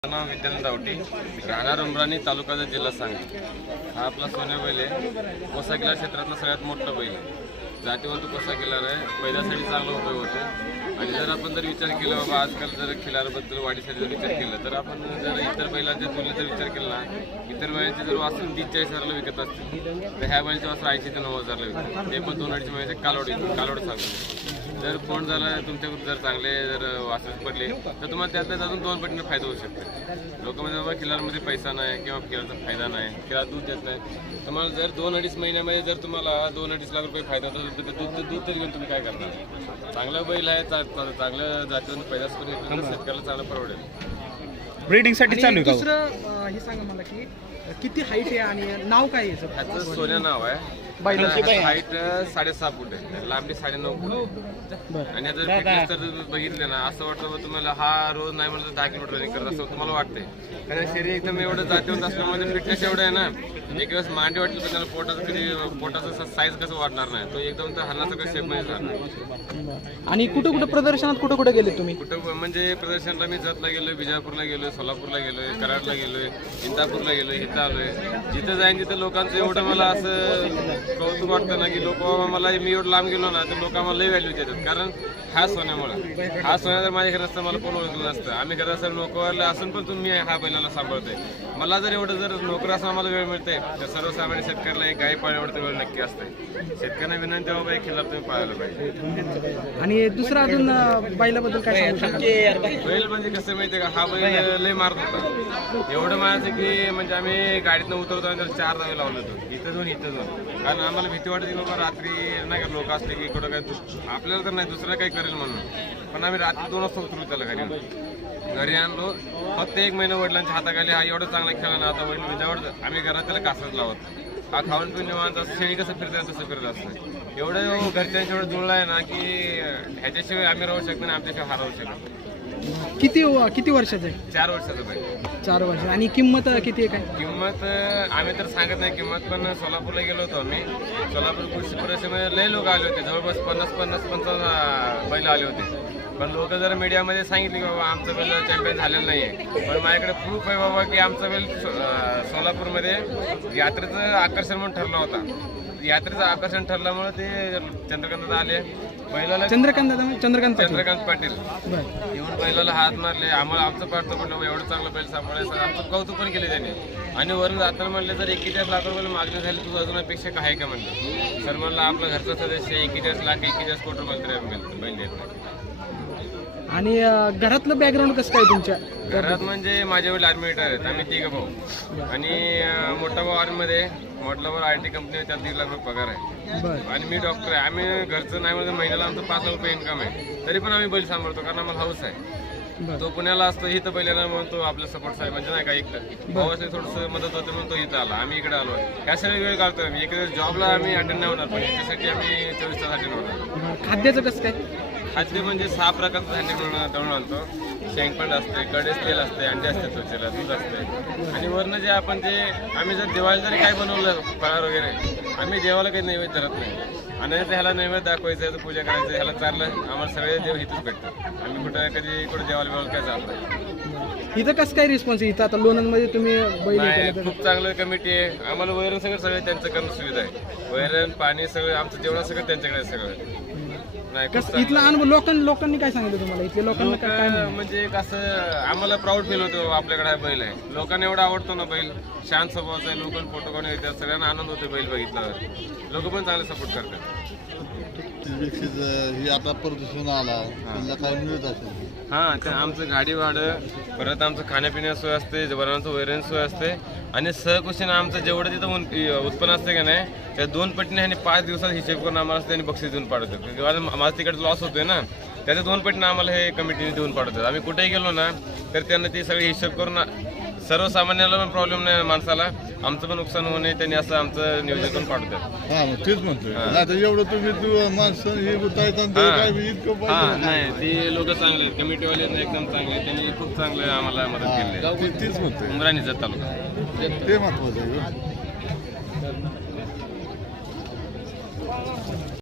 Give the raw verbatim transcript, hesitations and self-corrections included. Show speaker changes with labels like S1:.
S1: माझं नाव विद्यानंद आवटी, राहणार उमराणी, तालुका जिल्हा सांगली. हा आपला सोन्या बैल आहे. कोसा किल्ला क्षेत्रातला सगळ्यात मोठा बैल आहे. जातीवंत कोसा किल्लार आहे. पहिल्यासाठी चांगला उपयोग होतो. आणि जर आपण जर विचार केला बाबा आजकाल जर खिलारबद्दल वाढीसाठी जर विचार केला तर आपण जर इतर बैलांच्या तुलनेत जर विचार केला ना, इतर बैलांचे जर वासरू तीस चाळीस हजारला विकत असतील तर ह्या बैलाचे वासरू ऐंशी ते नव्वद हजारला विकतात. ते पण दोन अडीच महिन्याचे कालोड कालोड सांगतो. जर फोन झाला तुमच्याकडे जर चांगले जर वासरू पडले तर तुम्हाला त्यातल्याच अजून दोन पटीने फायदा होऊ शकतो. लोक म्हणजे बाबा खिलारमध्ये पैसा नाही किंवा खिलारचा फायदा नाही, खिलार दूध देत नाही. तुम्हाला जर दोन अडीच महिन्यामध्ये जर तुम्हाला दोन अडीच लाख रुपये फायदा होतो तर दूध दूध तरी घेऊन तुम्ही काय करणार? चांगला बैल आहे, चांगल्या जातीवरून पैदास करून घेतलं तर शेतकऱ्याला चांगलं परवडेल.
S2: ब्रीडिंगसाठी चालू आहे का?
S3: दुसरं हे सांगा मला की किती हाईट आहे आणि नाव काय आहे याचं?
S1: ह्याचं सोन्या नाव आहे. हाईट साडेसहा फूट आहे, लांबी साडेनऊ फूट आहे. आणि जर फिटनेस जर बघितलं ना असं वाटतं तुम्हाला हा रोज नाही म्हणलं दहा किलोमीटर रनिंग करत असं तुम्हाला वाटतंय. कारण शरीर एकदम एवढं जातीवंत असल्यामुळे फिटनेस एवढं आहे ना, एक दिवस मांडी वाटली पण त्याला पोटाचं कधी पोटाचं साईज कसं वाढणार नाही, तो एकदम तर हल्लासारखं शेपमध्ये जाणार.
S3: आणि कुठं कुठं प्रदर्शनात कुठं कुठं गेले तुम्ही?
S1: कुठं म्हणजे प्रदर्शनला मी जतला गेलोय, बिजापूरला गेलोय, सोलापूरला गेलोय, कराडला गेलोय, इंदापूरला गेलोय, इथं आलोय. जिथं जाईन तिथं लोकांचं एवढं मला असं कौतुक वाटतं ना की लोक मला मी एवढं लांब गेलो ना तर लोक आम्हाला लई व्हॅल्यू देतात. कारण हा सोन्यामुळे हा सोन्या जर माझ्या घरी असतं मला कोण ओळखलं नसतं. आम्ही घरात असं नोकरला असून पण तुम्ही हा बैलाला सांभाळतोय. मला जर एवढं जर नोकर असं आम्हाला वेळ मिळते तर सर्वसामान्य शेतकऱ्याला एक गाय पाळणं एवढं वेळ नक्की असते. शेतकऱ्यांना विनंती बाबा एक खिल्लार तुम्ही पाळायला पाहिजे.
S3: आणि दुसरं अजून बैलाबद्दल काय सांगू शकता?
S1: बैल म्हणजे कसं माहितीये का, हा बैल लय मारत होता. एवढं मारायचं की म्हणजे आम्ही गाडीतनं उतरतो आणि त्याला चार जावे लावलं होतो, इथं जाऊन इथं जाऊन. कारण आम्हाला भीती वाटते बाबा रात्री नाही का लोक असले की कुठं काय आपल्याला तर नाही दुसरं काही करेल म्हणून. पण आम्ही रात्री दोन वाजता उतरू त्याला घरी घरी आणलो. फक्त एक महिना वडिलांच्या हाताखाली हा एवढं चांगला खेळला ना, आता वडील विजावर आम्ही घरात त्याला कासरत लावत. हा खाऊन पिऊन निवांत असं शेळी कसं फिरतात तसं फिरत असतं. एवढं घरच्यांच्या एवढं जुळलं आहे ना की ह्याच्याशिवाय आम्ही राहू शकतो आणि आमच्याशिवाय हा राहू शकतो.
S3: किती किती वर्षाचं आहे?
S1: चार वर्षाचं पाहिजे.
S3: चार वर्ष. आणि किंमत किती आहे काय?
S1: किंमत आम्ही तर सांगत नाही किंमत, पण सोलापूरला गेलो होतो आम्ही. सोलापूर कृषी परिषदेमध्ये लय लोक आले होते, जवळपास पन्नास पन्नास पंचावन्न बैल आले होते. पण लोक जर मीडियामध्ये सांगितले की बाबा आमचं बैल चॅम्पियन झालेलं नाही आहे, पण माझ्याकडे प्रूफ आहे बाबा की आमचा बैल सोलापूरमध्ये यात्रेचं आकर्षण म्हणून ठरला होता. यात्रेचं आकर्षण ठरल्यामुळे ते चंद्रकांत आले बैलाला.
S3: चंद्रकांत चंद्रकांत
S1: चंद्रकांत पाटील येऊन बैलाला हात मारले. आम्हाला आमचं पाठतो पण एवढं चांगलं बैल सांभाळायचं आमचं कौतुक पण केले त्यांनी. आणि वरून जाताना म्हणले जर एक्केचाळीस लाख रुपयाला मागणी झाली तुझं अजून अपेक्षा काय का म्हणलं. सर म्हणलं आपला घरचा सदस्य एक्केचाळीस लाख एक्केचाळीस कोटी रुपये तरी आम्ही बैल देत नाही.
S3: आणि घरातलं बॅकग्राऊंड कसं काय तुमच्या?
S1: घरात म्हणजे माझ्या वडील आर्मी रिटायर आहेत, आम्ही तिघं भाऊ. आणि मोठा भाऊ आर्मीमध्ये मोठलावर आय टी कंपनी आहे, त्यात दीड लाख रुपये पगार आहे. आणि मी डॉक्टर आहे. आम्ही घरचं नाही म्हणजे महिन्याला आमचं पाच लाख रुपये इन्कम आहे, तरी पण आम्ही बैल सांभाळतो कारण आम्हाला हाऊस आहे. तो पुण्याला असतो, इथं बैलाला म्हणतो आपल्या सपोर्ट आहे म्हणजे नाही का इकडं भाऊ असं थोडंसं मदत होते म्हणून तो इथं आला, आम्ही इकडे आलो. यासाठी वेळ काढतो आम्ही. एखाद्या जॉबला आम्ही अटेंड नाही होणार पण याच्यासाठी आम्ही चोवीस तास अटेंड होणार.
S3: खाद्याचं कसं काय?
S1: खाद्य म्हणजे सहा प्रकारचं धान्य मिळून दळून आणतो. शेंगपंड असते, कडेस तेल असते, अंडे असते, त्वचेला दूध असते. आणि वरनं जे आपण जे आम्ही जर दिवाळी जरी काय बनवलं फळार वगैरे आम्ही देवाला काही नैवेद्य धरत नाही. आणि ह्याला नैवेद्य दाखवायचं, पूजा करायचं, ह्याला चाललं आम्हाला सगळे देव इथंच भेटतात. आम्ही कुठं कधी कुठं देवाला बिवाला काय चाललं.
S3: इथं कसं काय रिस्पॉन्स? इथं आता लोणंदमध्ये तुम्ही बैल
S1: खूप चांगलं कमिटी आहे. आम्हाला वैरण सगळं सगळं त्यांचं करणं सुविधा आहे. वैरण पाणी सगळं आमचं जेवण सगळं त्यांच्याकडे सगळं नाही.
S3: इथला अनुभव लोकांनी लोकांनी काय सांगितलं तुम्हाला? इथल्या लोकांना काय
S1: म्हणजे एक असं आम्हाला प्राऊड फील होतो आपल्याकडे हा बैल आहे. लोकांना एवढा आवडतो ना बैल, शांत स्वभावाचा आहे. लोक फोटो काढून येतात, सगळ्यांना आनंद होतो बैल बघितल्यावर. लोक पण चांगले सपोर्ट करतात.
S4: ही आता प्रदूषण आला त्यांना काय मिळत असेल?
S1: हां, तर आमचं गाडी भाडं, परत आमचं खाण्यापिण्याची सोय असते, जनावरांचं वैरण सोय असते. आणि सहकुशीनं आमचं जेवढं तिथं उत्पन्न असते का नाही त्या दोन पटीने आणि पाच दिवसात हिशेब करून आम्हाला त्यांनी बक्षीस देऊन पाठवतात. किंवा माझं तिकडे लॉस होतोय ना त्याच्या दोन पटीने आम्हाला हे कमिटीने देऊन पाठवतात. आम्ही कुठेही गेलो ना तर त्यांना ते सगळे हिशेब करून सर्वसामान्याला पण प्रॉब्लेम नाही माणसाला, आमचं पण नुकसान होऊ नये त्यांनी असं आमचं नियोजन करून पाठवतात.
S4: हा तेच म्हणतोय. आता एवढं तुम्ही माणसं हे
S1: हा नाही ते लोक चांगले आहेत, कमिटीवाले एकदम चांगले, त्यांनी खूप चांगलं आम्हाला मदत केली.
S4: तेच म्हणतोय
S1: उमराणी जत तालुका
S4: ते महत्वाचं आहे.